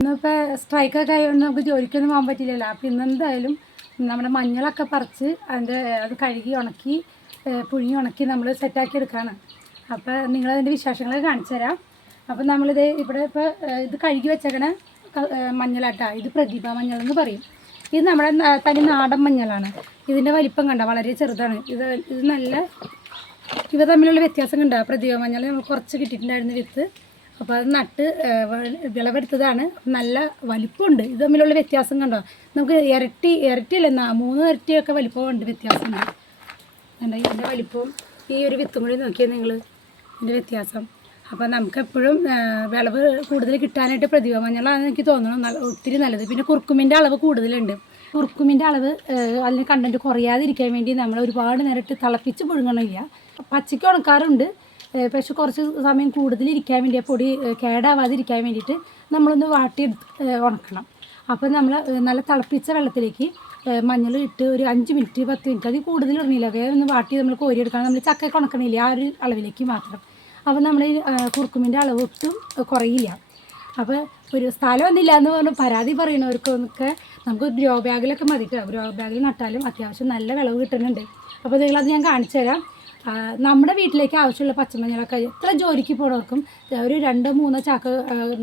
ഇന്നിപ്പോൾ സ്ട്രൈക്കൊക്കെ ആയതുകൊണ്ട് നമുക്ക് ജോലിക്കൊന്നും പോകാൻ പറ്റില്ലല്ലോ. അപ്പോൾ ഇന്നെന്തായാലും നമ്മുടെ മഞ്ഞളൊക്കെ പറിച്ച് അത് കഴുകി ഉണക്കി പുഴുങ്ങി ഉണക്കി നമ്മൾ സെറ്റാക്കി എടുക്കുകയാണ്. അപ്പോൾ നിങ്ങളതിൻ്റെ വിശേഷങ്ങൾ കാണിച്ചു തരാം. അപ്പോൾ നമ്മളിത് ഇവിടെ ഇപ്പോൾ ഇത് കഴുകി വെച്ചേക്കണ മഞ്ഞളാട്ടാ. ഇത് പ്രതിഭ മഞ്ഞളെന്ന് പറയും. ഇത് നമ്മുടെ തനി നാടൻ മഞ്ഞളാണ്. ഇതിൻ്റെ വലിപ്പം കണ്ട വളരെ ചെറുതാണ്. ഇത് നല്ല ഇവ തമ്മിലുള്ള വ്യത്യാസം കണ്ട. പ്രതിഭ മഞ്ഞൾ നമ്മൾ കുറച്ച് കിട്ടിയിട്ടുണ്ടായിരുന്നു വിത്ത്. അപ്പോൾ അത് നട്ട് വിളവെടുത്തതാണ്. നല്ല വലിപ്പമുണ്ട്. ഇത് തമ്മിലുള്ള വ്യത്യാസം കണ്ടോ. നമുക്ക് ഇരട്ടിയല്ല 3 ഇരട്ടിയൊക്കെ വലിപ്പമുണ്ട്, വ്യത്യാസമുണ്ട്. കണ്ടോ ഇതിൻ്റെ വലിപ്പവും ഈ ഒരു വിത്തും കൂടി നോക്കിയാൽ നിങ്ങൾ ഇതിൻ്റെ വ്യത്യാസം. അപ്പോൾ നമുക്കെപ്പോഴും വിളവ് കൂടുതൽ കിട്ടാനായിട്ട് പ്രതിഭ മഞ്ഞളാണെന്ന് എനിക്ക് തോന്നുന്നു ഒത്തിരി നല്ലത്. പിന്നെ കുർക്കുമിൻ്റെ അളവ് കൂടുതലുണ്ട്. കുർക്കുമിൻ്റെ അളവ് അതിന് കണ്ടൻറ്റ് കുറയാതിരിക്കാൻ വേണ്ടി നമ്മൾ ഒരുപാട് നേരിട്ട് തിളപ്പിച്ച് പുഴുങ്ങണില്ല. പച്ചയ്ക്ക് ഉണക്കാറുണ്ട്. പക്ഷെ കുറച്ച് സമയം കൂടുതലിരിക്കാൻ വേണ്ടി ആ പൊടി കേടാവാതിരിക്കാൻ വേണ്ടിയിട്ട് നമ്മളൊന്ന് വാട്ടി ഉണക്കണം. അപ്പോൾ നമ്മൾ നല്ല തിളപ്പിച്ച വെള്ളത്തിലേക്ക് മഞ്ഞൾ ഇട്ട് ഒരു 5 മിനിറ്റ് 10 മിനിറ്റ് അതിൽ കൂടുതൽ ഇടണില്ല. വേറെ ഒന്ന് വാട്ടി നമ്മൾ കോരിയെടുക്കണം. നമ്മൾ ചക്കയൊക്കെ ഉണക്കണില്ല ആ ഒരു അളവിലേക്ക് മാത്രം. അപ്പോൾ നമ്മൾ കുർക്കുമിൻ്റെ അളവ് ഒട്ടും കുറയില്ല. അപ്പോൾ ഒരു സ്ഥലമൊന്നുമില്ല എന്ന് പറഞ്ഞ് പരാതി പറയുന്നവർക്കൊക്കെ നമുക്ക് ഗ്രോ ബാഗിലൊക്കെ മതി. ഗ്രോ ബാഗിൽ നട്ടാലും അത്യാവശ്യം നല്ല വിളവ് കിട്ടുന്നുണ്ട്. അപ്പോൾ നിങ്ങളത് ഞാൻ കാണിച്ചു തരാം. നമ്മുടെ വീട്ടിലേക്ക് ആവശ്യമുള്ള പച്ചമഞ്ഞളൊക്കെ എത്ര ജോലിക്ക് പോകുന്നവർക്കും ഒരു 2-3 ചാക്ക്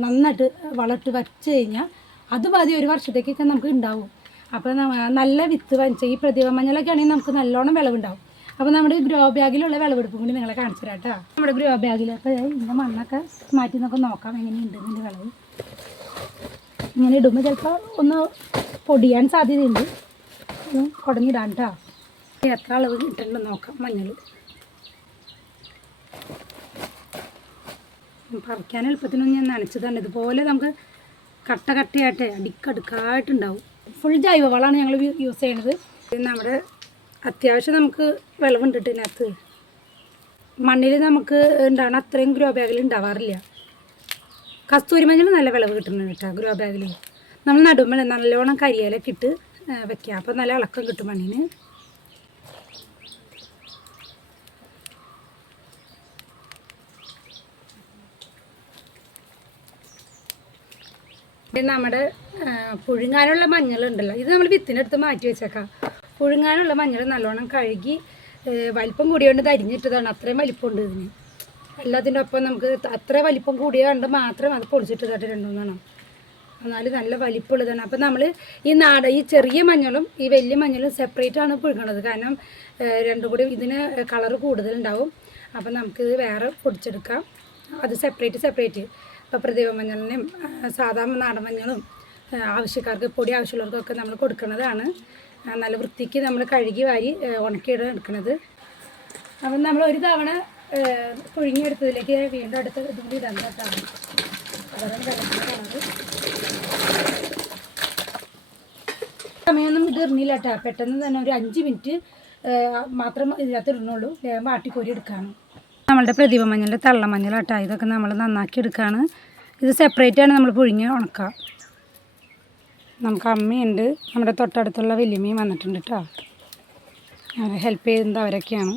നന്നായിട്ട് വളമിട്ട് വച്ച് കഴിഞ്ഞാൽ അത് മതി, ഒരു വർഷത്തേക്കൊക്കെ നമുക്ക് ഉണ്ടാവും. അപ്പോൾ നല്ല വിത്ത് വച്ച ഈ പ്രതിഭ മഞ്ഞളൊക്കെ ആണെങ്കിൽ നമുക്ക് നല്ലോണം വിളവുണ്ടാവും. അപ്പോൾ നമ്മുടെ ഗ്രോ ബാഗിലുള്ള വിളവെടുപ്പും കൂടി നിങ്ങളെ കാണിച്ചു തരാം കേട്ടോ. നമ്മുടെ ഗ്രോ ബാഗിൽ അപ്പോൾ ഇതിൻ്റെ മണ്ണൊക്കെ മാറ്റി നോക്കാം എങ്ങനെയുണ്ട് ഇതിൻ്റെ വിളവ്. ഇങ്ങനെ ഇടുമ്പോൾ ചിലപ്പോൾ ഒന്ന് പൊടിയാൻ സാധ്യതയുണ്ട്. കുടഞ്ഞിടാൻ കേട്ടോ. എത്ര അളവ് കിട്ടുന്നുണ്ട് നോക്കാം. മഞ്ഞൾ പറിക്കാൻ എളുപ്പത്തിനൊന്നും ഞാൻ നനച്ചതാണ്. ഇതുപോലെ നമുക്ക് കട്ടയായിട്ട് അടുക്കടുക്കായിട്ടുണ്ടാവും. ഫുൾ ജൈവവളമാണ് ഞങ്ങൾ യൂസ് ചെയ്യണത്. നമ്മുടെ അത്യാവശ്യം നമുക്ക് വിളവുണ്ട് ഇതിനകത്ത്. മണ്ണിൽ നമുക്ക് ഉണ്ടാവണം അത്രയും ഗ്രോ ബാഗിൽ ഉണ്ടാവാറില്ല. കസ്തൂരി മഞ്ഞൾ നല്ല വിളവ് കിട്ടുന്നുണ്ട് കേട്ടോ ഗ്രോ ബാഗിൽ. നമ്മൾ നടുമ്പോൾ നല്ലോണം കരിയിലൊക്കെ ഇട്ട് വെക്കുക. അപ്പോൾ നല്ല ഇളക്കം കിട്ടും മണ്ണിന്. നമ്മുടെ പുഴുങ്ങാനുള്ള മഞ്ഞളുണ്ടല്ലോ, ഇത് നമ്മൾ വിത്തിനെടുത്ത് മാറ്റി വെച്ചേക്കാം. പുഴുങ്ങാനുള്ള മഞ്ഞൾ നല്ലോണം കഴുകി വലിപ്പം കൂടിയോണ്ട് അരിഞ്ഞിട്ടതാണ്. അത്രയും വലിപ്പമുണ്ട് ഇതിന്. എല്ലാത്തിൻ്റെ ഒപ്പം നമുക്ക് അത്ര വലിപ്പം കൂടിയ കണ്ട് മാത്രം അത് പൊളിച്ചിട്ടതായിട്ട് 2-3 എന്നാലും നല്ല വലിപ്പമുള്ളതാണ്. അപ്പം നമ്മൾ ഈ ചെറിയ മഞ്ഞളും ഈ വലിയ മഞ്ഞളും സെപ്പറേറ്റ് ആണ് പുഴുങ്ങണത്. കാരണം രണ്ടും കൂടി ഇതിന് കളറ് കൂടുതലുണ്ടാവും. അപ്പം നമുക്കിത് വേറെ പൊടിച്ചെടുക്കാം. അത് സെപ്പറേറ്റ്. ഇപ്പോൾ പ്രതിഭ മഞ്ഞളിനും സാധാരണ നാടൻ മഞ്ഞളും ആവശ്യക്കാർക്ക് പൊടി ആവശ്യമുള്ളവർക്കൊക്കെ നമ്മൾ കൊടുക്കുന്നതാണ്. നല്ല വൃത്തിക്ക് നമ്മൾ കഴുകി വാരി ഉണക്കിയിടാൻ എടുക്കുന്നത്. അപ്പം നമ്മൾ ഒരു തവണ പുഴുങ്ങിയെടുത്തതിലേക്ക് വീണ്ടും അടുത്ത ഇതും കൂടി ഇടാൻ കേട്ടാണ്. അതാണ് വെള്ളത്തിൻ്റെ സമയമൊന്നും ഇത് ഇടുന്നില്ല കേട്ടോ. പെട്ടെന്ന് തന്നെ ഒരു 5 മിനിറ്റ് മാത്രം ഇതിനകത്ത് ഇടുന്നുള്ളൂ. വേഗം വാട്ടിക്കോരി എടുക്കുകയാണ്. നമ്മളുടെ പ്രതിഭ മഞ്ഞളുടെ തള്ള മഞ്ഞളാട്ടോ. ഇതൊക്കെ നമ്മൾ നന്നാക്കി എടുക്കുകയാണ്. ഇത് സെപ്പറേറ്റാണ് നമ്മൾ പുഴുങ്ങി ഉണക്കുക. നമുക്ക് അമ്മയുണ്ട്, നമ്മുടെ തൊട്ടടുത്തുള്ള വല്യമ്മയും വന്നിട്ടുണ്ട് കേട്ടോ. ഹെൽപ്പ് ചെയ്യുന്നത് അവരൊക്കെയാണ്.